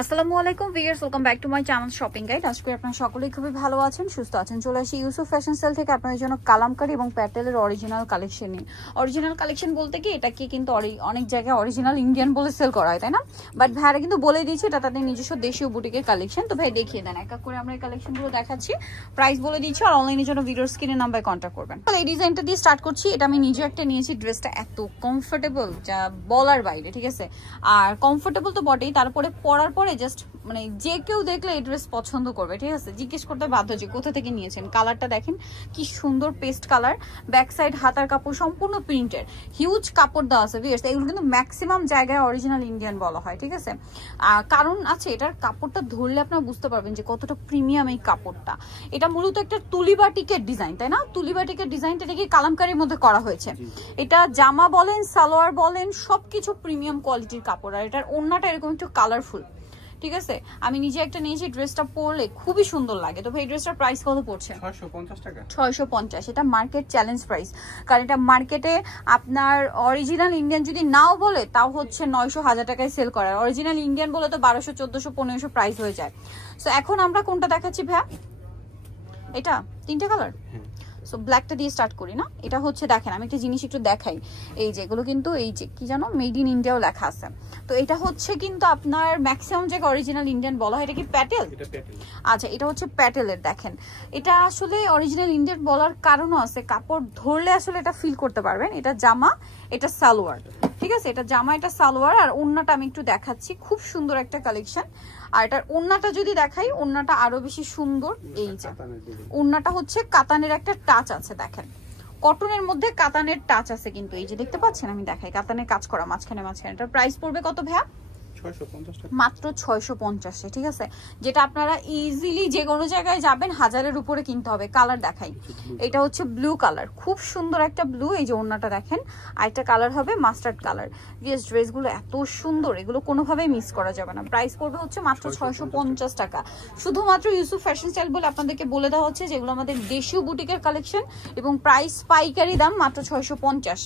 আসসালামু আলাইকুম viewers, welcome back to my channel shopping guide. আজকে আপনারা সকলেই খুবই ভালো আছেন, সুস্থ আছেন। চলে আসি ইউসুফ ফ্যাশন সেল থেকে আপনাদের জন্য কালামকারী এবং প্যাটেলের অরিজিনাল কালেকশন নিয়ে। অরিজিনাল কালেকশন বলতে কি, এটাকে কিন্তু অনেক জায়গায় অরিজিনাল ইন্ডিয়ান বলে সেল করা হয়, তাই না? বাট ভাইরা কিন্তু বলে দিয়েছে এটা তাদের নিজস্ব দেশীয় বুটিকের কালেকশন। তো ভাই দেখিয়ে দেন, এক এক করে আমরা এই কালেকশনগুলো দেখাচ্ছি, প্রাইস বলে দিচ্ছি, আর অনলাইনের জন্য ভিডিওর স্ক্রিনে নাম্বারে কন্ট্যাক্ট করবেন। এই ডিজাইনটা দিয়ে স্টার্ট করছি। এটা আমি নিজে একটা নিয়েছি, ড্রেসটা এত কমফোর্টেবল যা বলার বাইরে, ঠিক আছে? আর কমফোর্টেবল তো বটেই, তারপরে পরার পরে জাস্ট মানে যে কেউ দেখলে এই ড্রেস পছন্দ করবে, ঠিক আছে? জিজ্ঞেস করতে বাধ্য যে কোথা থেকে নিয়েছেন। কালারটা দেখেন কি সুন্দর, পেস্ট কালার। ব্যাক সাইড হাতার কাপড় সম্পূর্ণ প্রিন্টের, হিউজ কাপড় দেওয়া আছে। এগুলো কিন্তু ম্যাক্সিমাম জায়গায় অরিজিনাল ইন্ডিয়ান বলা হয়, ঠিক আছে? কারণ আছে, এটার কাপড়টা ধরলে আপনারা বুঝতে পারবেন যে কতটা প্রিমিয়াম এই কাপড়টা। এটা মূলত একটা তুলিবাটিকের ডিজাইন, তাই না? তুলিবাটিকের ডিজাইনটা নাকি কালামকারীর মধ্যে করা হয়েছে। এটা জামা বলেন, সালোয়ার বলেন, সবকিছু প্রিমিয়াম কোয়ালিটির কাপড়। আর এটার ওড়নাটা এরকম একটু কালারফুল, ঠিক আছে? আমি নিজে একটা নিয়েছি, ড্রেসটা পরলে খুবই সুন্দর লাগে। তো ভাই ড্রেসটার প্রাইস কত পড়ছে? 650 টাকা। 650। এটা মার্কেট চ্যালেঞ্জ প্রাইস, কারণ এটা মার্কেটে আপনার অরিজিনাল ইন্ডিয়ান যদি নাও বলে তাও হচ্ছে 900-1000 টাকায় সেল করার। অরিজিনাল ইন্ডিয়ান বলে তো 1200, 1400, 1500 প্রাইস হয়ে যায়। সো এখন আমরা কোনটা দেখাচ্ছি ভাইয়া? এটা তিনটা কালার। সো ব্ল্যাকটা দিয়ে স্টার্ট করি না? এটা হচ্ছে, দেখেন আমি একটা জিনিস একটু দেখাই। এই যে এগুলো কিন্তু এই যে কি জানো, মেড ইন ইন্ডিয়াও লেখা আছে। তো এটা হচ্ছে কিন্তু আপনার ম্যাক্সিমাম জায়গায় অরিজিনাল ইন্ডিয়ান বলা হয়। এটা কি প্যাটেল? আচ্ছা, এটা হচ্ছে প্যাটেলের। দেখেন এটা আসলে অরিজিনাল ইন্ডিয়ান বলার কারণও আছে, কাপড় ধরলে আসলে এটা ফিল করতে পারবেন। এটা জামা, এটা সালোয়ার, ঠিক আছে? এটা জামা, এটা সালোয়ার। আর ওড়নাটা আমি একটু দেখাচ্ছি, খুব সুন্দর একটা কালেকশন। আর এটার ওড়নাটা যদি দেখাই, ওড়নাটা আরো বেশি সুন্দর। এই যে ওড়নাটা হচ্ছে কাতানের একটা টাচ আছে, দেখেন কটনের মধ্যে কাতানের টাচ আছে কিন্তু। এই যে দেখতে পাচ্ছেন, আমি দেখাই, কাতানের কাজ করা মাঝখানে মাঝখানে। এটার প্রাইস পড়বে কত ভাইয়া? 650 টাকা, মাত্র 650, ঠিক আছে? যেটা আপনারা ইজিলি যে কোনো জায়গায় যাবেন 1000-এর উপরে কিনতে হবে। কালার দেখাই, এটা হচ্ছে ব্লু কালার, খুব সুন্দর একটা ব্লু। এই যে ওড়নাটা দেখেন, আরেকটা কালার হবে মাস্টার্ড কালার। ইয়েস, ড্রেসগুলো এত সুন্দর, এগুলো কোনোভাবেই মিস করা যাবে না। প্রাইস পড়বে হচ্ছে মাত্র 650 টাকা। শুধুমাত্র ইউসুফ ফ্যাশন স্টাইল বলে আপনাদেরকে বলে দেওয়া হচ্ছে যেগুলো আমাদের দেশীয় বুটিকের কালেকশন, এবং প্রাইস পাইকারি দাম মাত্র 650।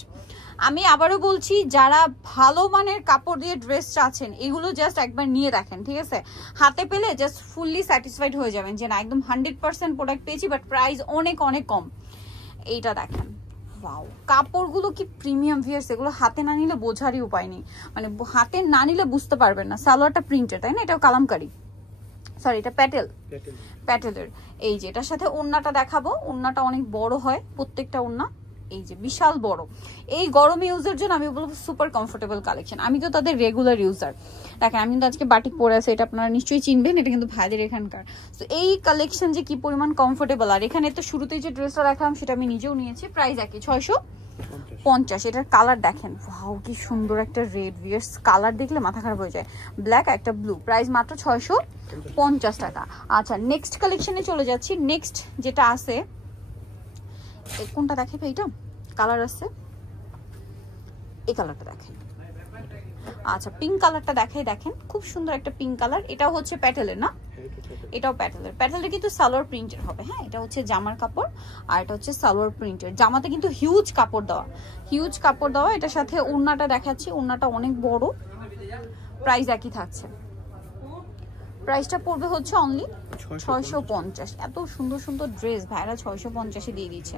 আমি আবারও বলছি, যারা ভালো মানের কাপড় দিয়ে ড্রেস চাচ্ছেন, এগুলো জাস্ট একবার নিয়ে দেখেন, ঠিক আছে? হাতে পেলে জাস্ট ফুললি স্যাটিসফাইড হয়ে যাবেন যে না, একদম 100% প্রোডাক্ট পেয়েছি, বাট প্রাইস অনেক অনেক কম। এইটা দেখেন, ওয়াও, কাপড়গুলো কি প্রিমিয়াম ভিয়ার্স। এগুলো হাতে না নিলে বোঝারই উপায় নেই, মানে হাতে না নিলে বুঝতে পারবেন না। সালোয়ারটা প্রিন্টেড, তাই না? এটাও কালামকারী, সরি এটা প্যাটেল, প্যাটেলের। এই যে এটার সাথে ওড়নাটা দেখাবো, ওড়নাটা অনেক বড় হয় প্রত্যেকটা ওড়না, এই যে বিশাল বড়। এই গরমে ইউজের জন্য আমি বলবো সুপার কমফোর্টেবল কালেকশন। আমি তো তাদের রেগুলার ইউজার। দেখেন আমি কিন্তু আজকে বাটিক পরে আছি, এটা আপনারা নিশ্চয়ই চিনবেন, এটা কিন্তু ভাইদের এখানকার। তো এই কালেকশন যে কি পরিমাণ কমফোর্টেবল। আর এখানে তো শুরুতেই যে ড্রেসটা দেখালাম সেটা আমি নিজেও নিয়েছি, প্রাইস একই 650। এটার কালার দেখেন, ওয়াও কি সুন্দর একটা রেড। ভিয়ার্স কালার দেখলে মাথা খারাপ হয়ে যায়। ব্ল্যাক, একটা ব্লু, প্রাইস মাত্র 650 টাকা। আচ্ছা, নেক্সট কালেকশনে চলে যাচ্ছি। নেক্সট যেটা আছে, কোনটা দেখাবে? এইটা কালার আছে, এই কালারটা দেখেন। আচ্ছা, পিঙ্ক কালারটা দেখাই, দেখেন খুব সুন্দর একটা পিঙ্ক কালার। এটাও হচ্ছে প্যাটেলের না? এটাও প্যাটেলের। প্যাটেলের কিন্তু সালোয়ার প্রিন্টের হবে। হ্যাঁ, এটা হচ্ছে জামার কাপড়, আর এটা হচ্ছে সালোয়ার প্রিন্টের। জামাতে কিন্তু হিউজ কাপড় দেওয়া, হিউজ কাপড় দেওয়া। এটার সাথে ওড়নাটা দেখাচ্ছি, ওড়নাটা অনেক বড়। প্রাইস একই থাকছে, প্রাইসটা পড়বে হচ্ছে অনলি 650। এত সুন্দর সুন্দর ড্রেস ভাইরা 650-এ দিয়ে দিচ্ছে,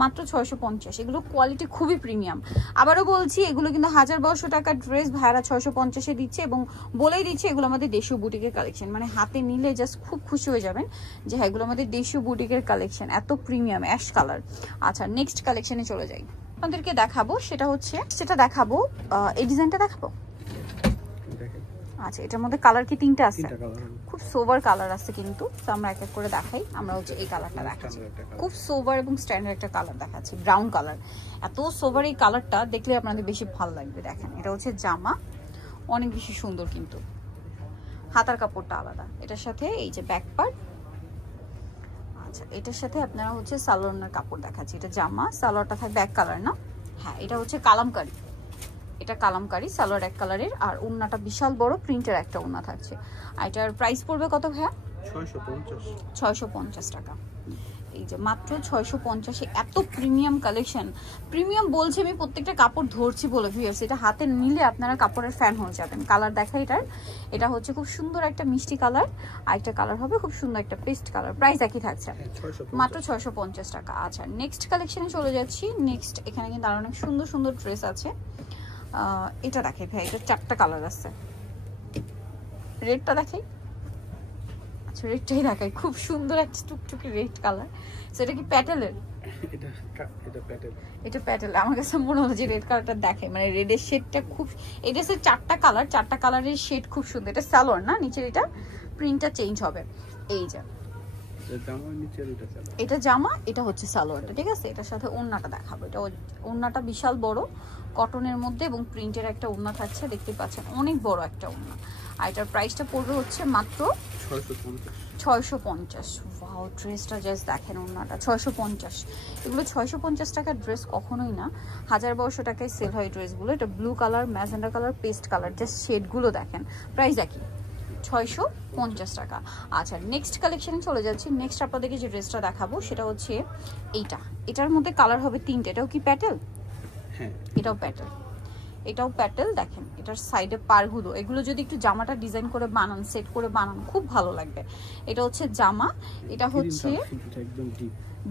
মাত্র 650। এগুলো কোয়ালিটি খুবই প্রিমিয়াম। আবারও বলছি, এগুলো কিন্তু 1000-1200 টাকার ড্রেস ভাইরা 650-এ দিচ্ছে, এবং বলেই দিচ্ছে এগুলো আমাদের দেশীয় বুটিকের কালেকশন। মানে হাতে নিলে জাস্ট খুব খুশি হয়ে যাবেন যে হ্যাঁ, এগুলো আমাদের দেশীয় বুটিকের কালেকশন, এত প্রিমিয়াম, অ্যাশ কালার। আচ্ছা, নেক্সট কালেকশনে চলে যাই। আপনাদেরকে দেখাবো সেটা হচ্ছে, সেটা দেখাবো, এই ডিজাইনটা দেখাবো। আচ্ছা, এটার মধ্যে কালার কি তিনটা আছে? খুব সোবার কালার আছে কিন্তু। তো আমরা এক এক করে দেখাই। আমরা হচ্ছে এই কালারটা দেখাচ্ছি, খুব সোবার এবং স্ট্যান্ডার্ড একটা কালার দেখাচ্ছি, ব্রাউন কালার। এত সোবার এই কালারটা দেখলে আপনাদের বেশি ভালো লাগবে। দেখেন এটা হচ্ছে জামা, অনেক বেশি সুন্দর কিন্তু হাতার কাপড়টা আলাদা। এটার সাথে এই যে ব্যাক পার্ট। আচ্ছা, এটার সাথে আপনারা হচ্ছে সালোয়ারের কাপড় দেখাচ্ছি। এটা জামা, সালোয়ারটা থাকবে এক কালার না? হ্যাঁ, এটা হচ্ছে কালামকারী, এটা কালামকারী, সালোয়ার এক কালারের। আর ওড়নাটা বিশাল বড় প্রিন্টের একটা ওড়না থাকছে। আর এটার প্রাইস পড়বে কত ভাইয়া? 650 650 টাকা। এই যে মাত্র 650-এ এত প্রিমিয়াম কালেকশন। প্রিমিয়াম বলছি আমি, প্রত্যেকটা কাপড় ধরছি বলে ভিউয়ার্স, এটা হাতে নিলে আপনারা কাপড়ের ফ্যান হয়ে যাবেন। কালার দেখা এটার, এটা হচ্ছে খুব সুন্দর একটা মিষ্টি কালার, আর একটা কালার হবে খুব সুন্দর একটা পেস্ট কালার। প্রাইস একই থাকছে মাত্র 650 টাকা। আচ্ছা নেক্সট কালেকশনে চলে যাচ্ছি। নেক্সট এখানে কিন্তু আরো অনেক সুন্দর সুন্দর ড্রেস আছে। এটা দেখে ভাই, এটা 4টা কালার আছে। রেডটা দেখাই, আচ্ছা রেডটাই দেখাই, খুব সুন্দর একটা টুকটুকি রেড কালার। সেটা কি প্যাটেলের? এটা প্যাটেল। আমার কাছে মনে হলো যে রেড কালারটা দেখে, মানে রেডের শেডটা খুব, এটা হচ্ছে 4টা কালার, 4টা কালারের শেড খুব সুন্দর। এটা সালোয়ার না, নিচের এটা প্রিন্টটা চেঞ্জ হবে। এই যে এটা জামা, এটা হচ্ছে সালোয়ারটা, ঠিক আছে। এটার সাথে ওড়নাটা দেখাবো। এটা ওড়নাটা বিশাল বড় কটনের মধ্যে এবং প্রিন্টের একটা ওড়না থাকছে, দেখতে পাচ্ছেন অনেক বড় একটা ওড়না। আর এটার প্রাইসটা পড়বে হচ্ছে মাত্র 650। ওয়াও ড্রেসটা জাস্ট দেখেন, ওড়নাটা 650। এগুলো 650 টাকার ড্রেস কখনোই না, 1200 টাকায় সেল হয় ড্রেসগুলো। এটা blue colour, magenta colour, paste colour, just শেডগুলো দেখেন। প্রাইস একই 650 টাকা। আচ্ছা নেক্সট কালেকশনে চলে যাচ্ছি। নেক্সট আপনাদেরকে যে ড্রেসটা দেখাবো সেটা হচ্ছে এইটা। এটার মধ্যে কালার হবে 3টে। এটাও কি প্যাটেল? হ্যাঁ এটাও প্যাটেল, এটাও প্যাটেল। দেখেন এটার সাইডে পারগুলো, এগুলো যদি একটু জামাটা ডিজাইন করে বানান, সেট করে বানান, খুব ভালো লাগবে। এটা হচ্ছে জামা, এটা হচ্ছে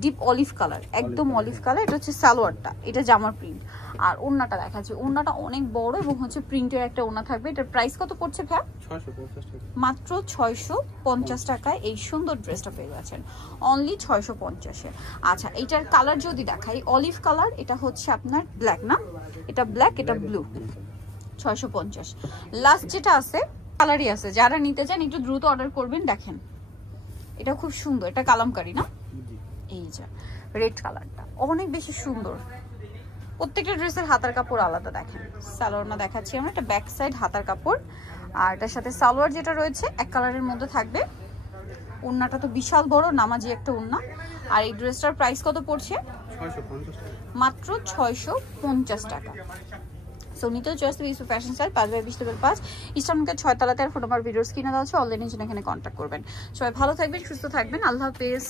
ডিপ অলিভ কালার, একদম অলিভ কালার। এটা হচ্ছে সালোয়ারটা, এটা জামার প্রিন্ট। আর ওড়নাটা দেখাচ্ছে, ওড়নাটা অনেক বড় এবং হচ্ছে প্রিন্টের একটা ওড়না থাকবে। এটার প্রাইস কত পড়ছে ভাই? 650 টাকা। মাত্র 650 টাকায় এই সুন্দর ড্রেসটা পেয়ে যাচ্ছেন, অনলি 650-এ। আচ্ছা এইটার কালার যদি দেখাই, অলিভ কালার, এটা হচ্ছে আপনার ব্ল্যাক না, এটা ব্ল্যাক, এটা ব্লু। 650। লাস্ট যেটা আছে কালারই আছে, যারা নিতে চান একটু দ্রুত অর্ডার করবেন। দেখেন এটা খুব সুন্দর, এটা কালামকারী না, এই যে রেড কালারটা অনেক বেশি সুন্দর। প্রত্যেকটা ড্রেসের হাতার কাপড় আলাদা। দেখেন সালোয়ারটা দেখাচ্ছি আমরা, এটা ব্যাক সাইড হাতার কাপড়, আর এটার সাথে সালোয়ার যেটা রয়েছে এক কালারের মধ্যে থাকবে। ওড়নাটা তো বিশাল বড়, নামাজি একটা ওড়না। আর এই ড্রেসটার প্রাইস কত পড়ছে? 650 টাকা, মাত্র 650 টাকা। সো নিতে choice Yusuf fashion style 5/20 level 5 ইস্টার্নকে 6 তলাতে। আর ফোন নাম্বার ভিডিওস কিনে দেওয়া আছে, অনলাইনে জন্য এখানে কন্ট্যাক্ট করবেন। সবাই ভালো থাকবেন, সুস্থ থাকবেন, আল্লাহ হাফেজ।